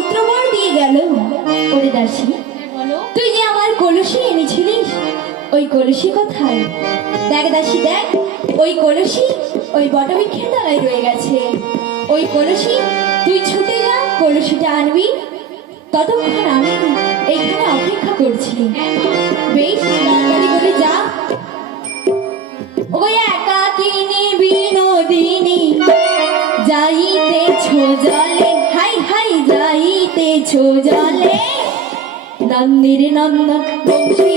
পুত্রবর দিয়ে গেল। ওরে দাসী তুই যে আমার কলসি এনেছিলিস ওই কলসি কোথায়? দেখ দাসী দেখ ওই কলসি ওই বটবৃক্ষের তলায় রয়ে গেছে। ওই কলসি তুই ছুটে যা কলসিটা আনবি। ততক্ষণ আমি এইখানে অপেক্ষা করছি। বেশ তাড়াতাড়ি করে যা। ওই একাকিনী বিনোদিনী যাইতেছ হাই যাইতেছ জলে নন্দির নন্দন বংশী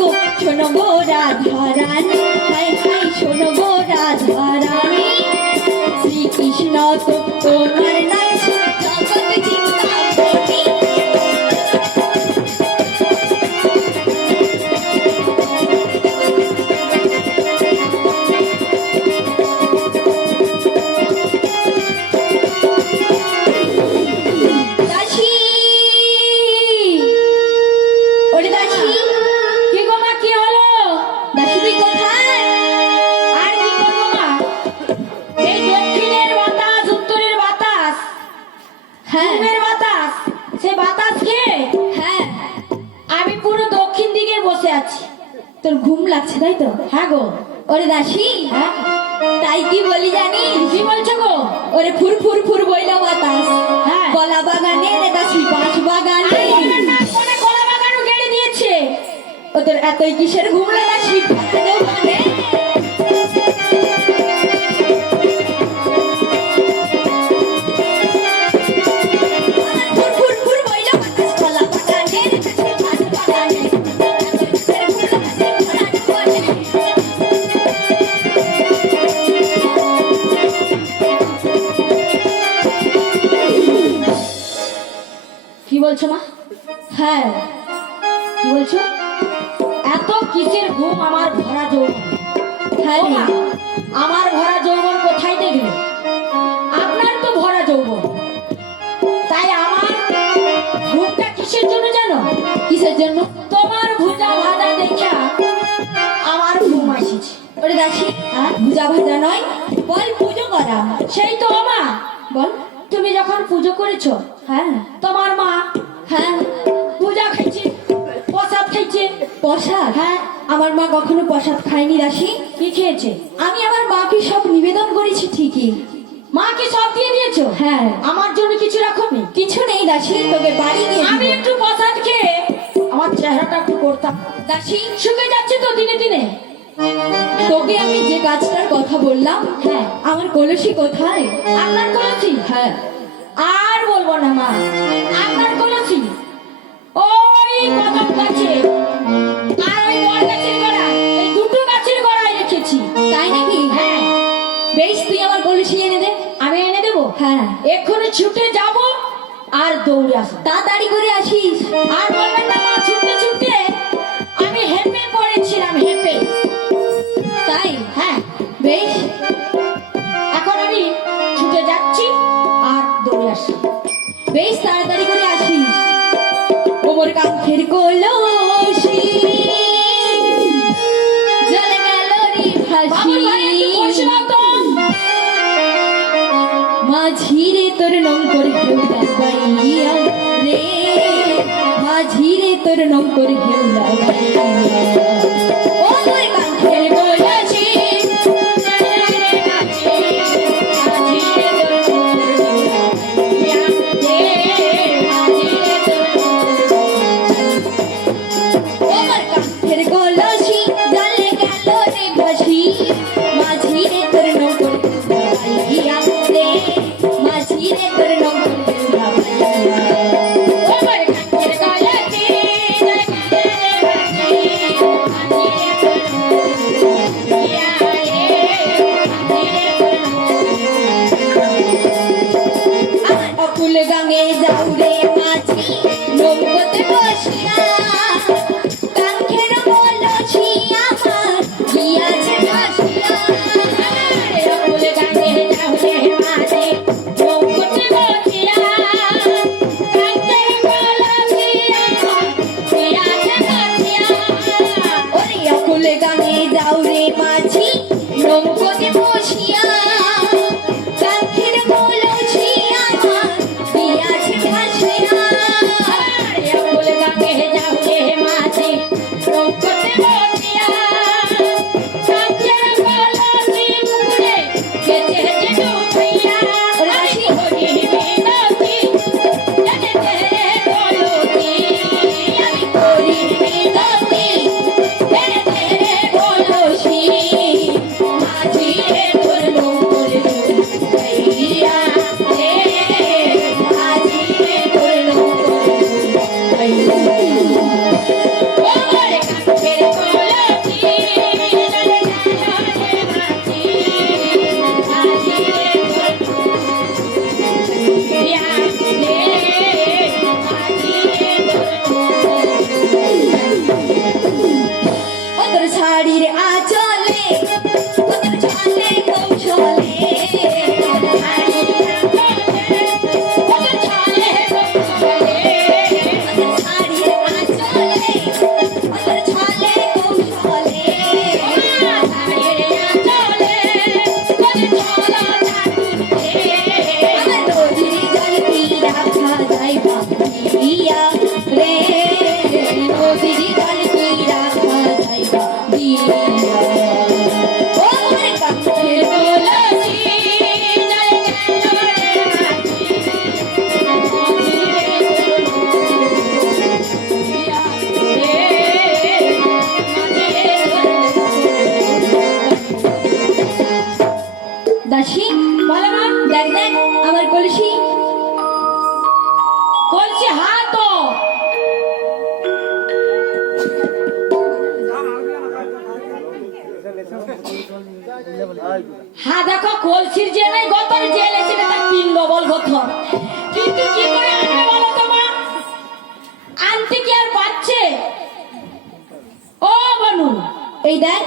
গোপন গোরা ধরা তোর ঘুম লাগছে তাই তো? হ্যাঁ গো। ওরে দাসী হ্যাঁ? তাই কি বলি জানি কি বলছো গো? ওরে ফুর ফুর ফুর বইলা বাতাস। হ্যাঁ। কলা বাগানে রে দাসি পাঁচ বাগানে। কলা বাগানও গেড়ে দিয়েছে। ও তোর এতই কিসের ঘুম হ্যাঁ বলছো? এত কিসের ঘুম আমার ভরা যৌবন? হ্যাঁ আমার ভরা যৌবন কোথায় দেখলে? আপনার তো ভরা যৌবন। তাই আমার ঘুমটা কিসের জন্য জানো? কিসের জন্য? তোমার ভুজা ভাজা দেখা আমার ঘুম আসিছে। ওরে দাসী। হ্যাঁ? ভুজা ভাজা নয় বল পুজো করা। সেই তো মা বল তুমি যখন পুজো করেছ হ্যাঁ তোমার মা হ্যাঁ। পূজা খাইছে প্রসাদ খাইছে। প্রসাদ? হ্যাঁ। আমার মা কখনো প্রসাদ খায়নি দাসী? কি খেয়েছে? আমি আমার মাকে সব নিবেদন করেছি ঠিকই। মা কি সব দিয়ে দিয়েছ? হ্যাঁ। আমার জন্য কিছু রাখোনি? কিছু নেই দাসী তোকে বাড়ি নিয়ে আমি একটু প্রসাদ খেয়ে আমার চেহারাটা একটু করতাম। দাসী শুকে যাচ্ছে তো দিনে দিনে? তোকে আমি যে কাজটার কথা বললাম হ্যাঁ। আমার কলসি কোথায়? আপনার কলসি? হ্যাঁ। আর বলব না মা। আপনার কলসি ওই কদম গাছে। আর ওই বড় গাছের গোড়া এই দুটো গাছের গোড়ায় রেখেছি। তাই নাকি? হ্যাঁ। বেশ তুই আমার কলসি এনে দে। আমি এনে দেবো? হ্যাঁ। এক্ষুনি ছুটে যাব আর দৌড়ে আসব। তাড়াতাড়ি করে আসিস। আর বলবেন না ছুটতে ছুটতে। আমি হেঁপে পড়েছিলাম হেঁপে। তাই? হ্যাঁ বেশ। এখন আমি ছুটে যাচ্ছি আর দৌড়ে আসছি। বেশ তাড়াতাড়ি কাঙ্ক্ষের কলসি জলে গেল রে ভাসি নাও তো। মাঝি রে তোর নঙ্কর হেউলা বাইয়া রে মাঝি রে তোর নঙ্কর হেউলা বাইয়া এই দেখ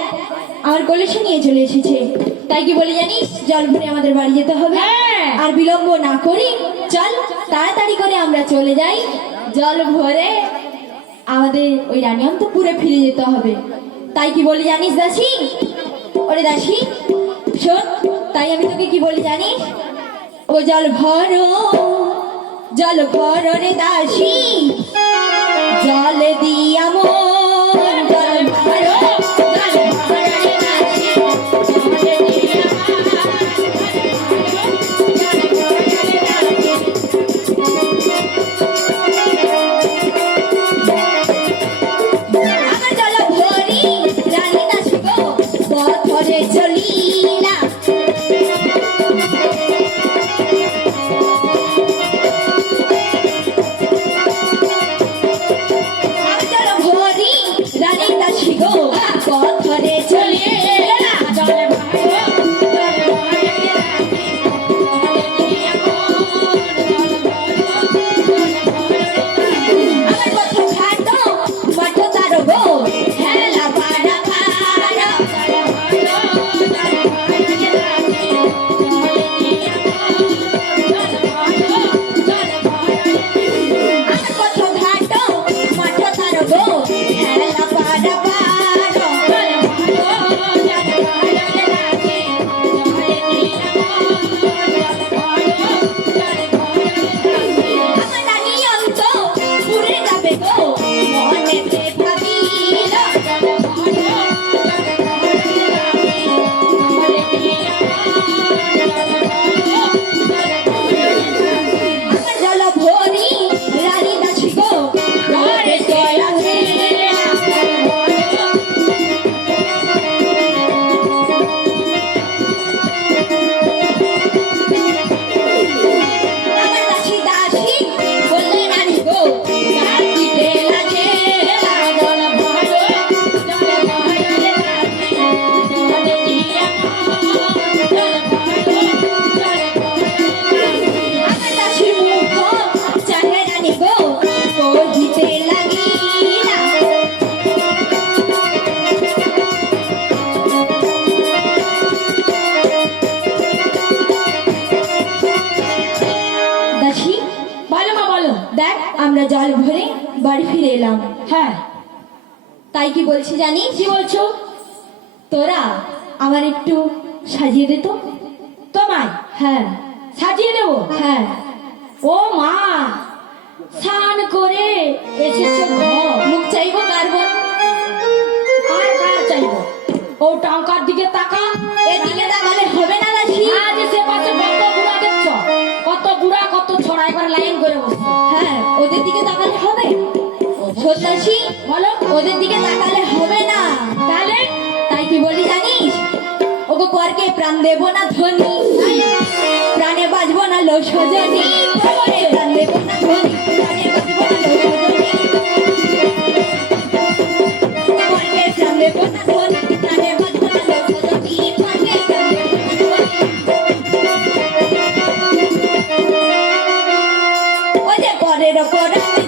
আমার কলসি নিয়ে চলে এসেছে। তাই কি বলে জানিস? জল ভরে আমাদের বাড়ি যেতে হবে। হ্যাঁ। আর বিলম্ব না করি। চল তাড়াতাড়ি করে আমরা চলে যাই। জল ভরে আমাদের ওই রানী অন্তপুরে ফিরে যেতে হবে। তাই কি বলে জানিস দাসি? ওরে দাসি শোন তাই আমি তোকে কি বলি জানিস? ও জল ভরো জল ভরো রে দাসী। জল দিয়া মন তাই কি বলছি জানিস কি বলছো? তোরা আমার একটু সাজিয়ে দে তো। তোমায়? হ্যাঁ। সাজিয়ে দেবো? হ্যাঁ। ও মা! স্নান করে এসেছ মুখ চাইব কার আর কার ও টাকার দিকে তাকা। এদিকে তাকালে হবে না দাসী আজ সে পাশে কত বুড়া দেখছ? কত বুড়া, কত ছড়া একবার লাইন করে বসছে হ্যাঁ ওদের দিকে তাকালে হবে? সন্ন্যাসী বলো, ওদের দিকে তাকালে হবে না। তাহলে, তাই কি বলি জানিস? পরকে প্রাণ দেব না ধনী, প্রাণে না প্রাণ দেব না ধনী পরের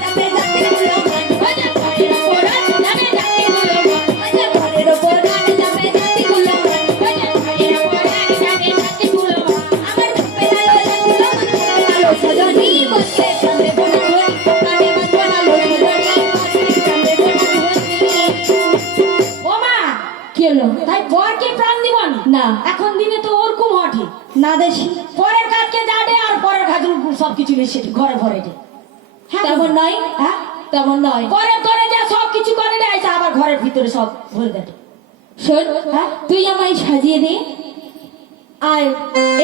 না। এখন দিনে তো ওরকম হঠে। না দেশি পরের কাজকে যাবে আর পরের কাজ সব কিছু এসে ঘরে ঘরে দে হ্যাঁ তেমন নয়। হ্যাঁ? তেমন নয়। পরে করে যা সব কিছু করে আইসা আবার ঘরের ভিতরে সব ভরে দেয় শোন হ্যাঁ? তুই আমায় সাজিয়ে দে। আর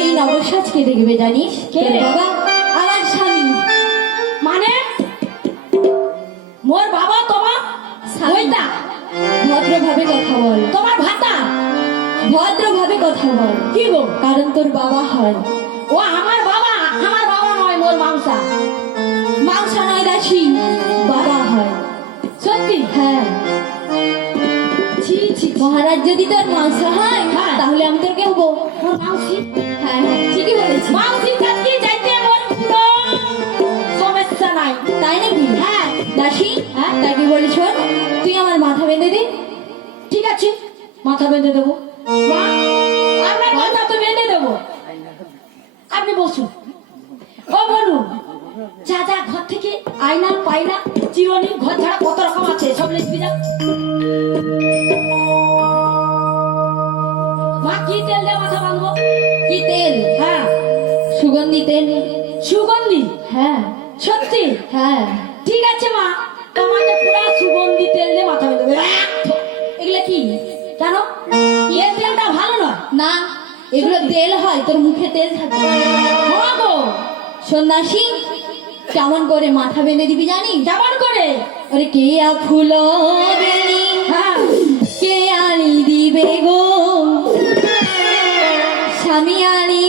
এই নবসাজকে দেখবে জানিস? কে? বাবা আমার স্বামী। মানে? মোর বাবা তোমার স্বামী। ওইটা ভদ্রভাবে কথা বল। তোমার ভাতা? ভদ্রভাবে কথা বল। কি গো? কারণ তোর বাবা হয়। ও আমার বাবা? আমার বাবা নয় মোর মাংসা। মাংসা নয় দাসী। বাবা হয়। সত্যি? হ্যাঁ। ছি ছি। মহারাজ যদি তোর মাংসা হয় হ্যাঁ। তাহলে আমি তোর কে হব মাউসি হ্যাঁ হ্যাঁ। ঠিকই বলেছি। মাউসির কাছে যাইতে আমার কোনো সমস্যা নাই। তাই নাকি? হ্যাঁ। দাসী হ্যাঁ? তাকে বলি তুই আমার মাথা বেঁধে দে। ঠিক আছে মাথা বেঁধে দেবো। আপনার মাথা তো বেঁধে দেবো আপনি বসুন। ও বলুন যা যা ঘর থেকে আয়না পায়না চিরনি ঘর ছাড়া কত রকম আছে? সব লিখবি যা মা কি তেল দিয়ে মাথা বাঁধবো কি তেল? হ্যাঁ। সুগন্ধি তেল। সুগন্ধি? হ্যাঁ। সত্যি? হ্যাঁ। ঠিক আছে মা। তোমাকে পুরা সুগন্ধি তেল দিয়ে মাথা বেঁধে এগুলো কি? কেন এর তেলটা ভালো নয়। না। এগুলো তেল হয় তোর মুখে তেল থাকে সন্ন্যাসী কেমন করে মাথা বেঁধে দিবি জানি? কেমন করে। আরে কে ফুল হ্যাঁ। কে আনি দিবে গো? স্বামী আনি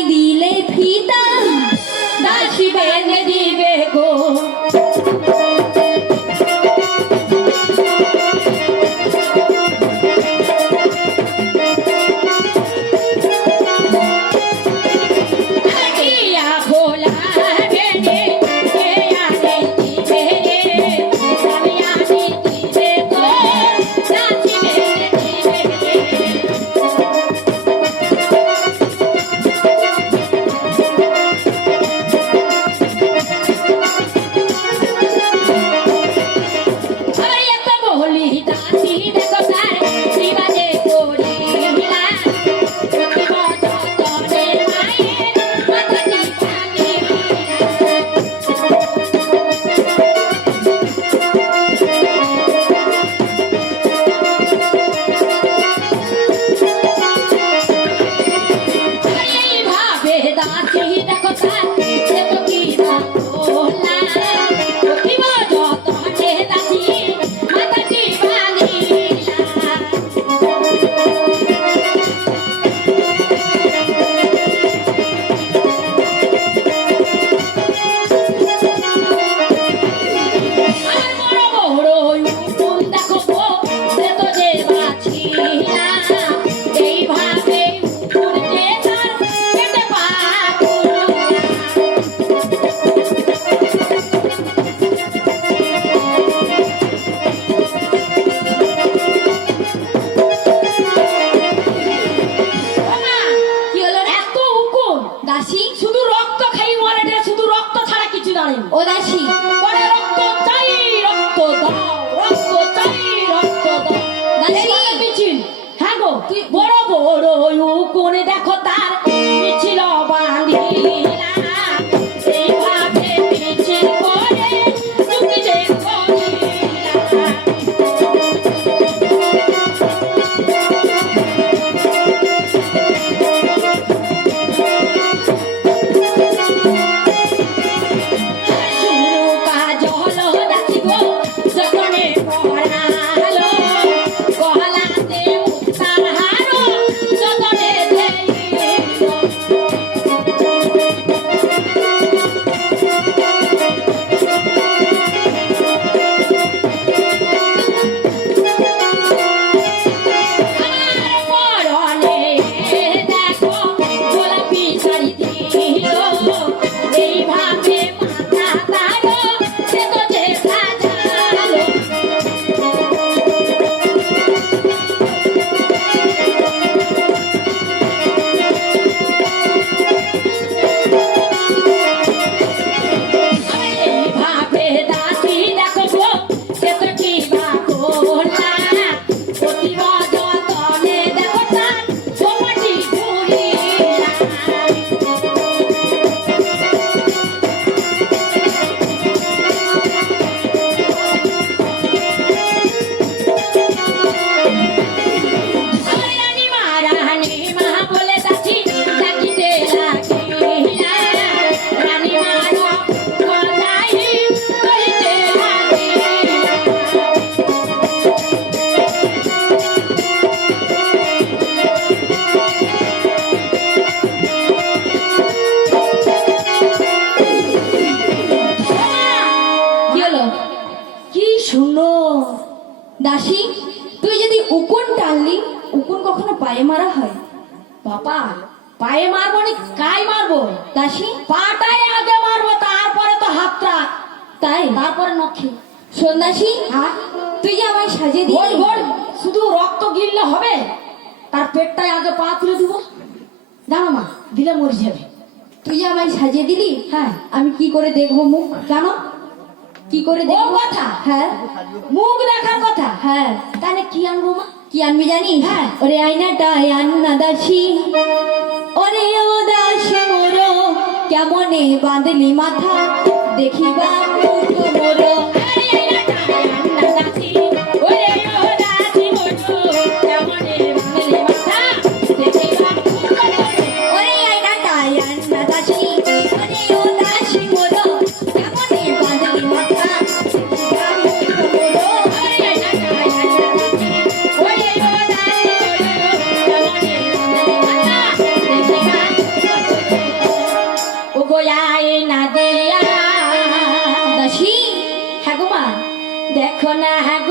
বাবা পায়ে মারবো নি কাই মারবো? দাসী পাটাই আগে মারবো তারপরে তো হাতটা তাই? তারপরে নখে সন্ন্যাসী তুই যে আমায় সাজিয়ে ভোর শুধু রক্ত গিললে হবে? তার পেটটাই আগে পা তুলে দিব। জানো মা দিলে মরে যাবে। তুই আমায় সাজিয়ে দিলি হ্যাঁ আমি কি করে দেখব মুখ? জানো? কি করে দেখব? কথা। হ্যাঁ। মুখ দেখার কথা? হ্যাঁ। তাহলে কি আনব মা? কি আনবি জানি? হ্যাঁ। ওরে আয়নাটায় আন্না দাসী। ওরে ও দাস মোর, কেমনে বাঁধলি মাথা? দেখিবা মোরো। গোয়ায় না দিয়া। দাসী হ্যাঁ দেখো না হ্যাঁ